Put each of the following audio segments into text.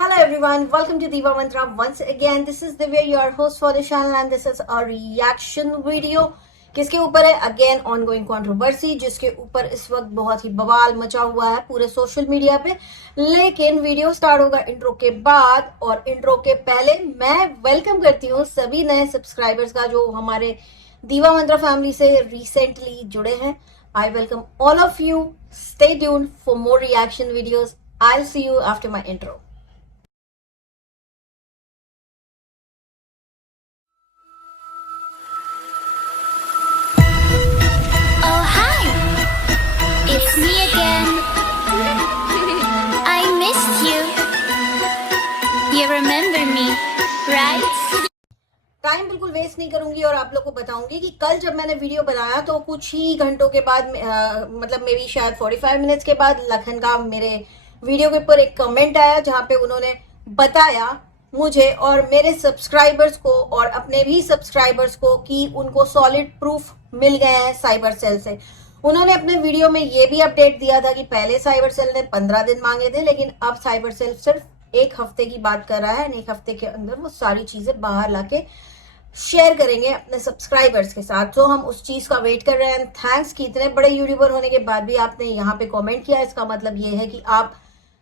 Hello everyone, welcome to Diva Mantra once again. This is Divya, your host for the channel and this is a reaction video. किसके ऊपर है? Again ongoing controversy, जिसके ऊपर इस वक्त बहुत ही बवाल मचा हुआ है पूरे सोशल मीडिया पे। लेकिन वीडियो स्टार्ट होगा इंट्रो के बाद, और इंट्रो के पहले मैं वेलकम करती हूँ सभी नए सब्सक्राइबर्स का जो हमारे दीवा मंत्रा फैमिली से रिसेंटली जुड़े हैं। I welcome all of you. Stay tuned for more reaction videos. I will see you after my intro. It's me again. I missed you. You remember me, right? Time बिल्कुल waste नहीं करूंगी और आप लोग को बताऊंगी कि कल जब मैंने वीडियो बनाया तो कुछ ही घंटों के बाद मतलब मे बी शायद 45 मिनट्स के बाद लखन का मेरे वीडियो के ऊपर एक कमेंट आया जहां पे उन्होंने बताया मुझे और मेरे सब्सक्राइबर्स को और अपने भी सब्सक्राइबर्स को कि उनको सॉलिड प्रूफ मिल गए हैं साइबर सेल से. उन्होंने अपने वीडियो में ये भी अपडेट दिया था कि पहले साइबर सेल ने 15 दिन मांगे थे, लेकिन अब साइबर सेल सिर्फ एक हफ्ते की बात कर रहा है. एक हफ्ते के अंदर वो सारी चीजें बाहर लाके शेयर करेंगे अपने सब्सक्राइबर्स के साथ. तो हम उस चीज का वेट कर रहे हैं. थैंक्स कि इतने बड़े यूट्यूबर होने के बाद भी आपने यहाँ पे कमेंट किया. इसका मतलब ये है कि आप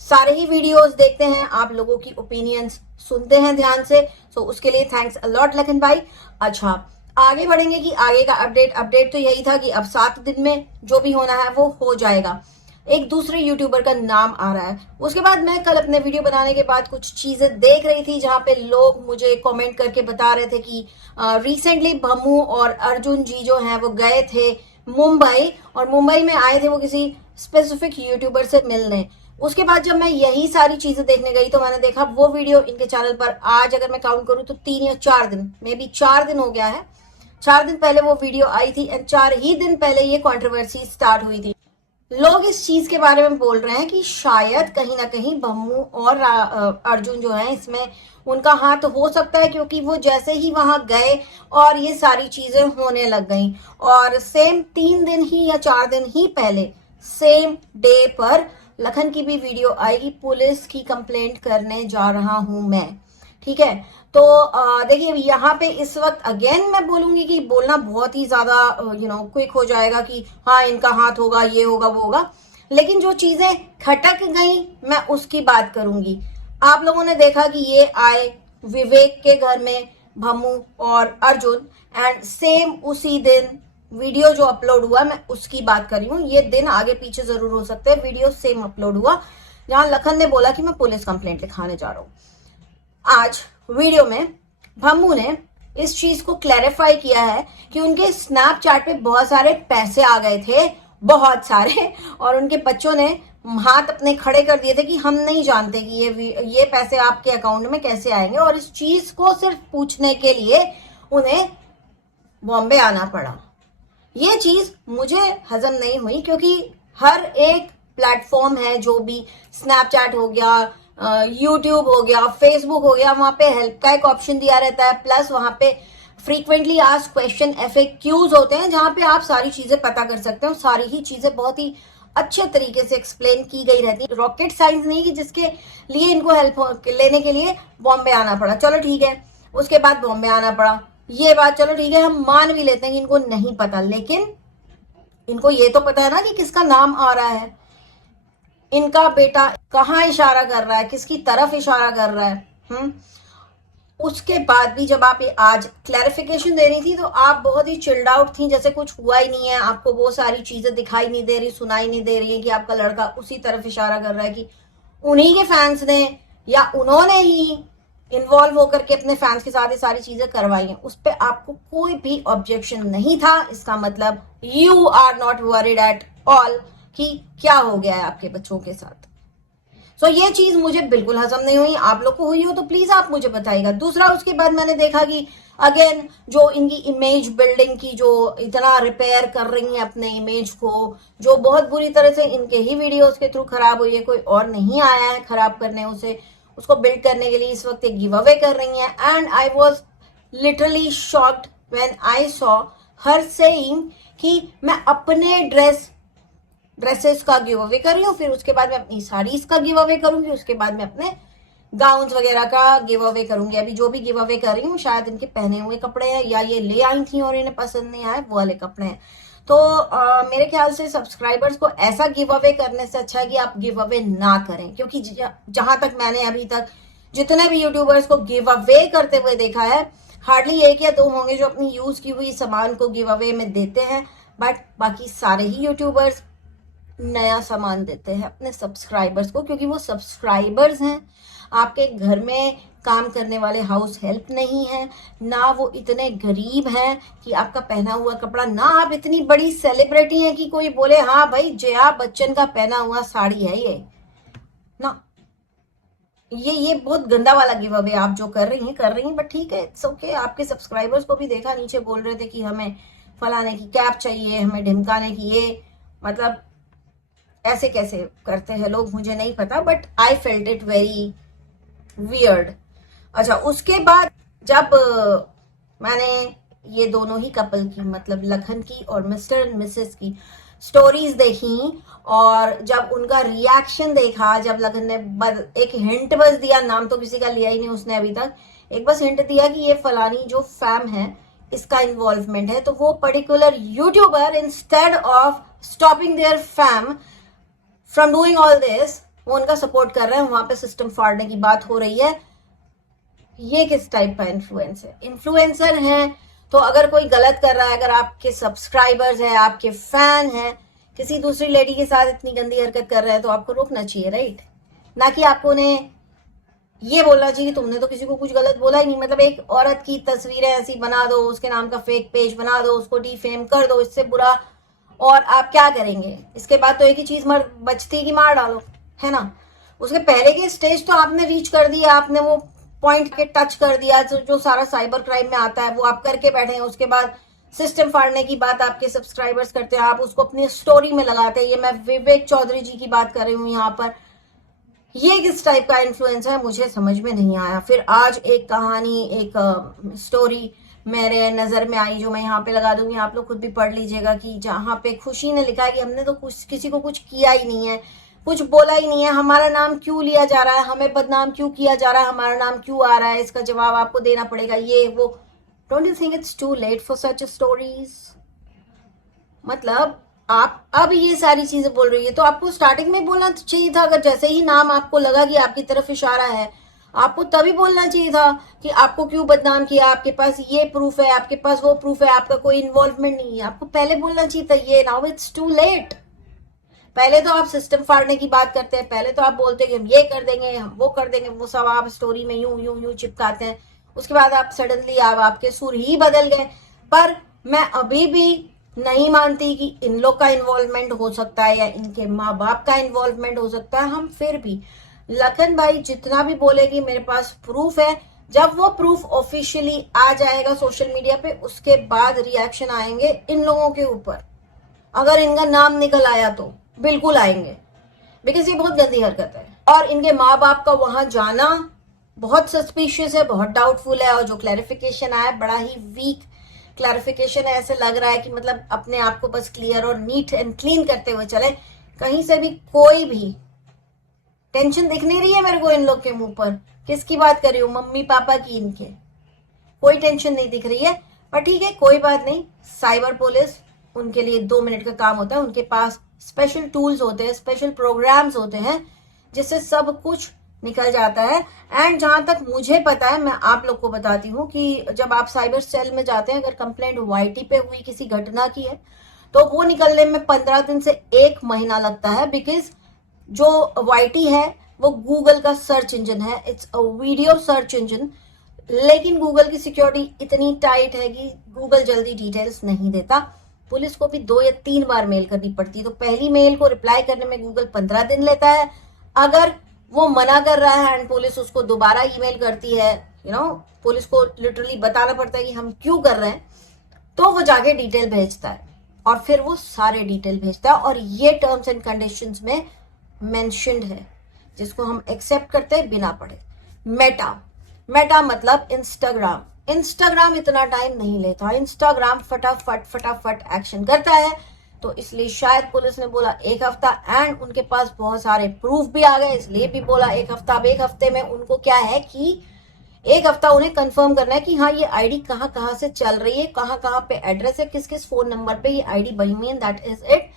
सारे ही वीडियोस देखते हैं, आप लोगों की ओपिनियंस सुनते हैं ध्यान से. तो उसके लिए थैंक्स अलॉट लखन भाई. अच्छा, आगे बढ़ेंगे कि आगे का अपडेट तो यही था कि अब 7 दिन में जो भी होना है वो हो जाएगा. एक दूसरे यूट्यूबर का नाम आ रहा है. उसके बाद मैं कल अपने वीडियो बनाने के बाद कुछ चीजें देख रही थी जहां पे लोग मुझे कमेंट करके बता रहे थे कि रिसेंटली भम्मू और अर्जुन जी जो हैं वो गए थे मुंबई, और मुंबई में आए थे वो किसी स्पेसिफिक यूट्यूबर से मिलने. उसके बाद जब मैं यही सारी चीजें देखने गई तो मैंने देखा वो वीडियो इनके चैनल पर आज अगर मैं काउंट करूं तो 3 या 4 दिन, मे बी 4 दिन हो गया है. 4 दिन पहले वो वीडियो आई थी एंड 4 ही दिन पहले ये कंट्रोवर्सी स्टार्ट हुई थी. लोग इस चीज के बारे में बोल रहे हैं कि शायद कहीं ना कहीं भम्मू और अर्जुन जो है इसमें उनका हाथ हो सकता है, क्योंकि वो जैसे ही वहां गए और ये सारी चीजें होने लग गई, और सेम 3 दिन ही या 4 दिन ही पहले सेम डे पर लखन की भी वीडियो आई, पुलिस की कंप्लेंट करने जा रहा हूं मैं. ठीक है, तो देखिए यहाँ पे इस वक्त अगेन मैं बोलूंगी कि बोलना बहुत ही ज्यादा क्विक हो जाएगा कि हाँ इनका हाथ होगा, ये होगा, वो होगा. लेकिन जो चीजें खटक गई मैं उसकी बात करूंगी. आप लोगों ने देखा कि ये आए विवेक के घर में भम्मू और अर्जुन, एंड सेम उसी दिन वीडियो जो अपलोड हुआ मैं उसकी बात कर रही हूँ. ये दिन आगे पीछे जरूर हो सकते हैं, वीडियो सेम अपलोड हुआ जहां लखन ने बोला कि मैं पुलिस कंप्लेंट लिखाने जा रहा हूँ. आज वीडियो में भम्मू ने इस चीज को क्लैरिफाई किया है कि उनके स्नैपचैट पे बहुत सारे पैसे आ गए थे, बहुत सारे, और उनके बच्चों ने हाथ अपने खड़े कर दिए थे कि हम नहीं जानते कि ये पैसे आपके अकाउंट में कैसे आएंगे. और इस चीज को सिर्फ पूछने के लिए उन्हें बॉम्बे आना पड़ा. ये चीज मुझे हजम नहीं हुई, क्योंकि हर एक प्लेटफॉर्म है, जो भी स्नैपचैट हो गया, यूट्यूब हो गया, फेसबुक हो गया, वहां पे हेल्प का एक ऑप्शन दिया रहता है, प्लस वहां पे फ्रीक्वेंटली आस्क्ड क्वेश्चन FAQs होते हैं जहां पे आप सारी चीजें पता कर सकते हो. सारी ही चीजें बहुत ही अच्छे तरीके से एक्सप्लेन की गई रहती है. रॉकेट साइंस नहीं कि जिसके लिए इनको हेल्प लेने के लिए बॉम्बे आना पड़ा. चलो ठीक है, उसके बाद बॉम्बे आना पड़ा, ये बात चलो ठीक है, हम मान भी लेते हैं कि इनको नहीं पता, लेकिन इनको ये तो पता है ना कि किसका नाम आ रहा है, इनका बेटा कहाँ इशारा कर रहा है, किसकी तरफ इशारा कर रहा है. उसके बाद भी जब आप आज क्लैरिफिकेशन दे रही थी तो आप बहुत ही चिल्ड आउट थी, जैसे कुछ हुआ ही नहीं है, आपको वो सारी चीजें दिखाई नहीं दे रही, सुनाई नहीं दे रही है कि आपका लड़का उसी तरफ इशारा कर रहा है कि उन्हीं के फैंस ने या उन्होंने ही इन्वॉल्व होकर के अपने फैंस के साथ ये सारी चीजें करवाई हैं. उस पर आपको कोई भी ऑब्जेक्शन नहीं था. इसका मतलब you are not worried at all कि क्या हो गया है आपके बच्चों के साथ. सो ये चीज मुझे बिल्कुल हजम नहीं हुई. आप लोग को हुई हो तो प्लीज आप मुझे बताइएगा. दूसरा, उसके बाद मैंने देखा कि अगेन जो इनकी इमेज बिल्डिंग की जो इतना रिपेयर कर रही है अपने इमेज को, जो बहुत बुरी तरह से इनके ही वीडियोस के थ्रू खराब हुई है, कोई और नहीं आया है खराब करने उसे, उसको बिल्ड करने के लिए इस वक्त एक गिव अवे कर रही है. And I was literally shocked when I saw her saying कि मैं अपने ड्रेसेस का गिव अवे कर रही हूँ, फिर उसके बाद मैं अपनी साड़ीज का गिव अवे करूंगी, उसके बाद मैं अपने गाउन्स वगैरह का गिव अवे करूंगी। अभी जो भी गिव अवे कर रही हूँ शायद इनके पहने हुए कपड़े हैं या ये ले आई थी और इन्हें पसंद नहीं आए वो वाले कपड़े हैं। तो मेरे ख्याल से सब्सक्राइबर्स को ऐसा गिव अवे करने से अच्छा है कि आप गिव अवे ना करें, क्योंकि जहां तक मैंने अभी तक जितने भी यूट्यूबर्स को गिव अवे करते हुए देखा है, हार्डली 1 या 2 होंगे जो अपनी यूज की हुई सामान को गिव अवे में देते हैं, बट बाकी सारे ही यूट्यूबर्स नया सामान देते हैं अपने सब्सक्राइबर्स को, क्योंकि वो सब्सक्राइबर्स हैं। आपके घर में काम करने वाले हाउस हेल्प नहीं है, ना वो इतने गरीब हैं कि आपका पहना हुआ कपड़ा, ना आप इतनी बड़ी सेलिब्रिटी हैं कि कोई बोले हाँ भाई जया बच्चन का पहना हुआ साड़ी है ये ना। ये बहुत गंदा वाला गिव अवे आप जो कर रही हैं, बट ठीक है, इट्स ओके। आपके सब्सक्राइबर्स को भी देखा नीचे बोल रहे थे कि हमें फलाने की कैप चाहिए, हमें ढिमकाने की, ये मतलब ऐसे कैसे करते हैं लोग मुझे नहीं पता, but I felt it very weird. अच्छा, उसके बाद जब मैंने ये दोनों ही कपल की, मतलब लखन की और मिस्टर एंड मिसेस की स्टोरीज देखी और जब उनका रिएक्शन देखा, जब लखन ने एक हिंट बस दिया, नाम तो किसी का लिया ही नहीं उसने अभी तक, एक बस हिंट दिया कि ये फलानी जो फैम है इसका इन्वॉल्वमेंट है, तो वो particular youtuber instead of stopping their fam from doing all this, वो उनका सपोर्ट कर रहे हैं, वहां पे सिस्टम फाड़ने की बात हो रही है। ये किस टाइप का इन्फ्लुएंस है? इन्फ्लुएंसर हैं तो अगर कोई गलत कर रहा है, अगर आपके सब्सक्राइबर्स हैं, आपके फैन हैं, किसी दूसरी लेडी के साथ इतनी गंदी हरकत कर रहे हैं तो आपको रोकना चाहिए, राइट? ना कि आपको उन्हें ये बोलना चाहिए तुमने तो किसी को कुछ गलत बोला ही नहीं। मतलब एक औरत की तस्वीरें ऐसी बना दो, उसके नाम का फेक पेज बना दो, उसको डिफेम कर दो, इससे बुरा और आप क्या करेंगे? इसके बाद तो एक ही चीज बचती है कि मार डालो, है ना? उसके पहले के स्टेज तो आपने रीच कर दिया, आपने वो पॉइंट के टच कर दिया जो सारा साइबर क्राइम में आता है, वो आप करके बैठे हैं। उसके बाद सिस्टम फाड़ने की बात आपके सब्सक्राइबर्स करते हैं, आप उसको अपनी स्टोरी में लगाते हैं। ये मैं विवेक चौधरी जी की बात कर रही हूँ यहाँ पर। ये किस टाइप का इन्फ्लुएंस है मुझे समझ में नहीं आया। फिर आज एक कहानी, एक स्टोरी मेरे नजर में आई जो मैं यहाँ पे लगा दूंगी, आप लोग खुद भी पढ़ लीजिएगा, कि जहाँ पे खुशी ने लिखा है कि हमने तो कुछ किसी को कुछ किया ही नहीं है, कुछ बोला ही नहीं है, हमारा नाम क्यों लिया जा रहा है, हमें बदनाम क्यों किया जा रहा है, हमारा नाम क्यों आ रहा है, इसका जवाब आपको देना पड़ेगा, ये वो। Don't you think it's too late for such stories? मतलब आप अब ये सारी चीजें बोल रही है तो आपको स्टार्टिंग में बोलना चाहिए था। अगर जैसे ही नाम आपको लगा कि आपकी तरफ इशारा है, आपको तभी बोलना चाहिए था कि आपको क्यों बदनाम किया, आपके पास ये प्रूफ है, आपके पास वो प्रूफ है, आपका कोई इन्वॉल्वमेंट नहीं है, आपको पहले बोलना चाहिए था ये। Now it's too late. पहले तो आप सिस्टम फाड़ने की बात करते हैं, पहले तो आप बोलते हैं कि हम ये कर देंगे, हम वो कर देंगे, वो सब आप स्टोरी में यूं यूं यूं चिपकाते हैं। उसके बाद आप सडनली आपके सुर ही बदल गए। पर मैं अभी भी नहीं मानती कि इन लोग का इन्वॉल्वमेंट हो सकता है या इनके माँ बाप का इन्वॉल्वमेंट हो सकता है। हम फिर भी लखन भाई जितना भी बोलेगी मेरे पास प्रूफ है, जब वो प्रूफ ऑफिशियली आ जाएगा सोशल मीडिया पे उसके बाद रिएक्शन आएंगे इन लोगों के ऊपर। अगर इनका नाम निकल आया तो बिल्कुल आएंगे, बिकॉज ये बहुत गंदी हरकत है। और इनके माँ बाप का वहां जाना बहुत सस्पिशियस है, बहुत डाउटफुल है। और जो क्लैरिफिकेशन आया बड़ा ही वीक क्लैरिफिकेशन है। ऐसे लग रहा है कि मतलब अपने आप को बस क्लियर और नीट एंड क्लीन करते हुए चले, कहीं से भी कोई भी टेंशन दिख नहीं रही है मेरे को इन लोग के मुंह पर। किसकी बात कर रही हूँ? मम्मी पापा की। इनके कोई टेंशन नहीं दिख रही है। पर ठीक है, कोई बात नहीं। साइबर पुलिस, उनके लिए 2 मिनट का काम होता है। उनके पास स्पेशल टूल्स होते हैं, स्पेशल प्रोग्राम्स होते हैं जिससे सब कुछ निकल जाता है। एंड जहां तक मुझे पता है, मैं आप लोग को बताती हूँ कि जब आप साइबर सेल में जाते हैं, अगर कंप्लेंट वाईटी पे हुई किसी घटना की है तो वो निकलने में 15 दिन से 1 महीना लगता है। बिकॉज जो वाईटी है वो गूगल का सर्च इंजन है, it's a video search engine. लेकिन गूगल की सिक्योरिटी इतनी टाइट है कि गूगल जल्दी डिटेल्स नहीं देता। पुलिस को भी 2 या 3 बार मेल करनी पड़ती है। तो पहली मेल को रिप्लाई करने में गूगल 15 दिन लेता है। अगर वो मना कर रहा है एंड पुलिस उसको दोबारा ईमेल करती है, पुलिस को लिटरली बताना पड़ता है कि हम क्यों कर रहे हैं, तो वो जाके डिटेल भेजता है और फिर वो सारे डिटेल भेजता है। और ये टर्म्स एंड कंडीशंस में मेंशन्ड है, जिसको हम एक्सेप्ट करते हैं बिना पढ़े। मेटा मतलब इंस्टाग्राम इतना टाइम नहीं लेता। इंस्टाग्राम फटाफट एक्शन करता है। तो इसलिए शायद पुलिस ने बोला 1 हफ्ता, एंड उनके पास बहुत सारे प्रूफ भी आ गए, इसलिए भी बोला 1 हफ्ता। अब 1 हफ्ते में उनको क्या है कि 1 हफ्ता उन्हें कंफर्म करना है कि हाँ ये आईडी कहाँ कहाँ से चल रही है, कहाँ कहाँ पे एड्रेस है, किस किस फोन नंबर पे ये आईडी बनी हुई है, दैट इज इट।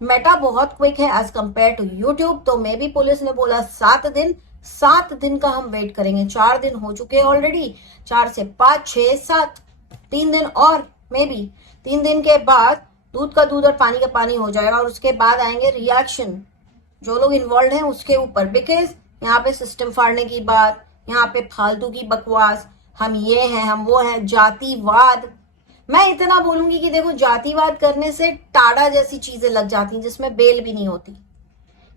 मेटा बहुत क्विक है एज कंपेयर टू यूट्यूब, तो मे बी पुलिस ने बोला 7 दिन, 7 दिन का हम वेट करेंगे। 4 दिन हो चुके हैं ऑलरेडी, 4 से 5, 6, 7, 3 दिन और मे बी 3 दिन के बाद दूध का दूध और पानी का पानी हो जाएगा, और उसके बाद आएंगे रिएक्शन जो लोग इन्वॉल्व हैं उसके ऊपर। बिकॉज यहाँ पे सिस्टम फाड़ने की बात, यहाँ पे फालतू की बकवास, हम ये हैं हम वो हैं, जातिवाद। मैं इतना बोलूंगी कि देखो, जातिवाद करने से टाड़ा जैसी चीजें लग जाती हैं जिसमें बेल भी नहीं होती।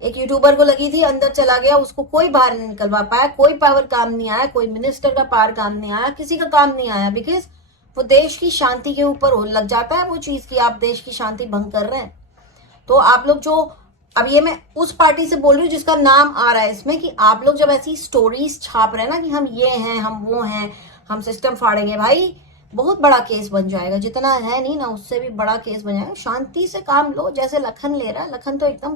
एक यूट्यूबर को लगी थी, अंदर चला गया, उसको कोई बाहर नहीं निकलवा पाया, कोई पावर काम नहीं आया, कोई मिनिस्टर का पावर काम नहीं आया, किसी का काम नहीं आया, बिकॉज वो देश की शांति के ऊपर लग जाता है वो चीज की आप देश की शांति भंग कर रहे हैं। तो आप लोग जो, अब ये मैं उस पार्टी से बोल रही हूँ जिसका नाम आ रहा है इसमें, कि आप लोग जब ऐसी स्टोरीज छाप रहे हैं ना कि हम ये हैं हम वो हैं, हम सिस्टम फाड़ेंगे, भाई बहुत बड़ा केस बन जाएगा। जितना है नहीं ना उससे भी बड़ा केस बन जाएगा। शांति से काम लो, जैसे लखन ले रहा है। लखन तो एकदम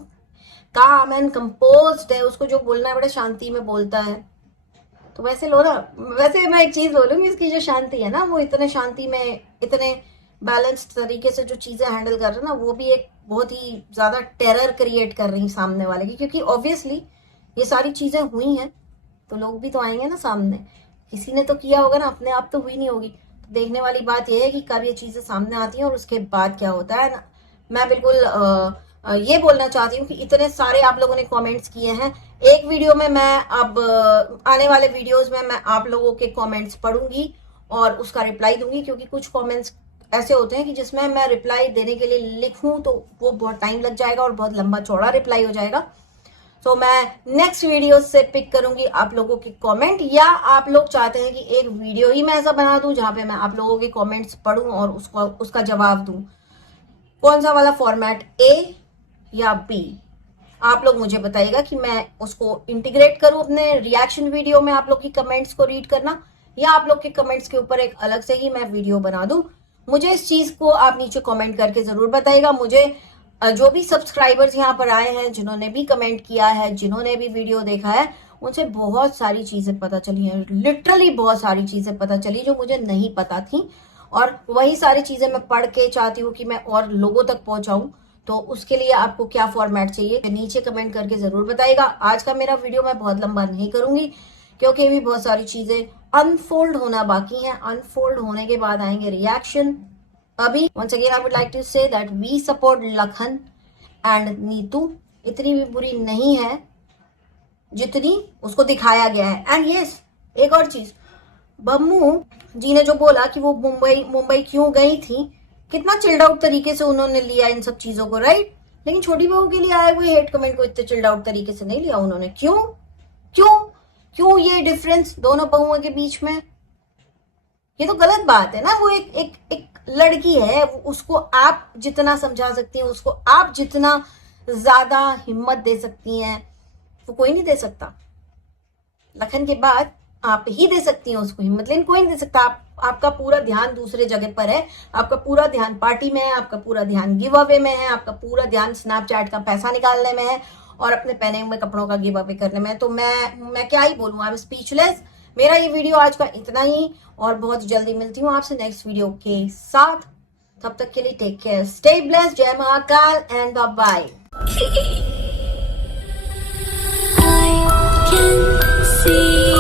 काम एंड कंपोज्ड है, उसको जो बोलना है बड़े शांति में बोलता है, तो वैसे लो ना। वैसे मैं एक चीज बोलूंगी, इसकी जो शांति है ना, वो इतने शांति में इतने बैलेंस्ड तरीके से जो चीजें हैंडल कर रहे हैं ना, वो भी एक बहुत ही ज्यादा टेरर क्रिएट कर रही है सामने वाले की, क्योंकि ऑब्वियसली ये सारी चीजें हुई हैं तो लोग भी तो आएंगे ना सामने, किसी ने तो किया होगा ना, अपने आप तो हुई नहीं होगी। तो देखने वाली बात यह है कि कब ये चीजें सामने आती हैं और उसके बाद क्या होता है ना। मैं बिल्कुल ये बोलना चाहती हूँ कि इतने सारे आप लोगों ने कमेंट्स किए हैं। एक वीडियो में मैं अब आने वाले वीडियोस में मैं आप लोगों के कमेंट्स पढ़ूंगी और उसका रिप्लाई दूंगी, क्योंकि कुछ कमेंट्स ऐसे होते हैं कि जिसमें मैं रिप्लाई देने के लिए लिखूं तो वो बहुत टाइम लग जाएगा और बहुत लंबा चौड़ा रिप्लाई हो जाएगा। तो मैं नेक्स्ट वीडियो से पिक करूंगी आप लोगों के कमेंट, या आप लोग चाहते हैं कि एक वीडियो ही मैं ऐसा बना दूं जहां पे मैं आप लोगों के कमेंट्स पढ़ूं और उसका जवाब दूं। कौन सा वाला फॉर्मेट, ए या बी, आप लोग मुझे बताइएगा कि मैं उसको इंटीग्रेट करूं अपने रिएक्शन वीडियो में, आप लोग की कमेंट्स को रीड करना, या आप लोग के कमेंट्स के ऊपर एक अलग से ही मैं वीडियो बना दूं। मुझे इस चीज को आप नीचे कमेंट करके जरूर बताइएगा। मुझे जो भी सब्सक्राइबर्स यहाँ पर आए हैं, जिन्होंने भी कमेंट किया है, जिन्होंने भी वीडियो देखा है, उनसे बहुत सारी चीजें पता चली हैं, लिटरली बहुत सारी चीजें पता चली जो मुझे नहीं पता थी, और वही सारी चीजें मैं पढ़ के चाहती हूँ कि मैं और लोगों तक पहुंचाऊं। तो उसके लिए आपको क्या फॉर्मेट चाहिए नीचे कमेंट करके जरूर बताइएगा। आज का मेरा वीडियो मैं बहुत लंबा नहीं करूंगी, क्योंकि भी बहुत सारी चीजें अनफोल्ड होना बाकी हैं। अनफोल्ड होने के बाद आएंगे रिएक्शन। अभी once again I would like to say that we support Lakhan and Neetu. इतनी भी बुरी नहीं है जितनी उसको दिखाया गया है। एंड यस, एक और चीज, बम्मू जी ने जो बोला कि वो मुंबई क्यों गई थी, कितना चिल्ड आउट तरीके से उन्होंने लिया इन सब चीजों को, राइट। लेकिन छोटी बहू के लिए आए हुए हेट कमेंट को इतने चिल्ड आउट तरीके से नहीं लिया उन्होंने। क्यों क्यों क्यों ये डिफरेंस दोनों बहुओं के बीच में? ये तो गलत बात है ना। वो एक लड़की है, उसको आप जितना समझा सकती हैं, उसको आप जितना ज्यादा हिम्मत दे सकती हैं, वो कोई नहीं दे सकता। लखन के बाद आप ही दे सकती हैं उसको हिम्मत, लेकिन कोई नहीं दे सकता। आपका पूरा ध्यान दूसरे जगह पर है, आपका पूरा ध्यान पार्टी में है, आपका पूरा ध्यान गिव अवे में है, आपका पूरा ध्यान स्नैपचैट का पैसा निकालने में है और अपने पहने हुए कपड़ों का गिव अवे करने में। तो मैं क्या ही बोलूं, आई एम स्पीचलेस। मेरा ये वीडियो आज का इतना ही, और बहुत जल्दी मिलती हूँ आपसे नेक्स्ट वीडियो के साथ। तब तक के लिए टेक केयर, स्टे ब्लेस्ड, जय Mahakal and bye. I can see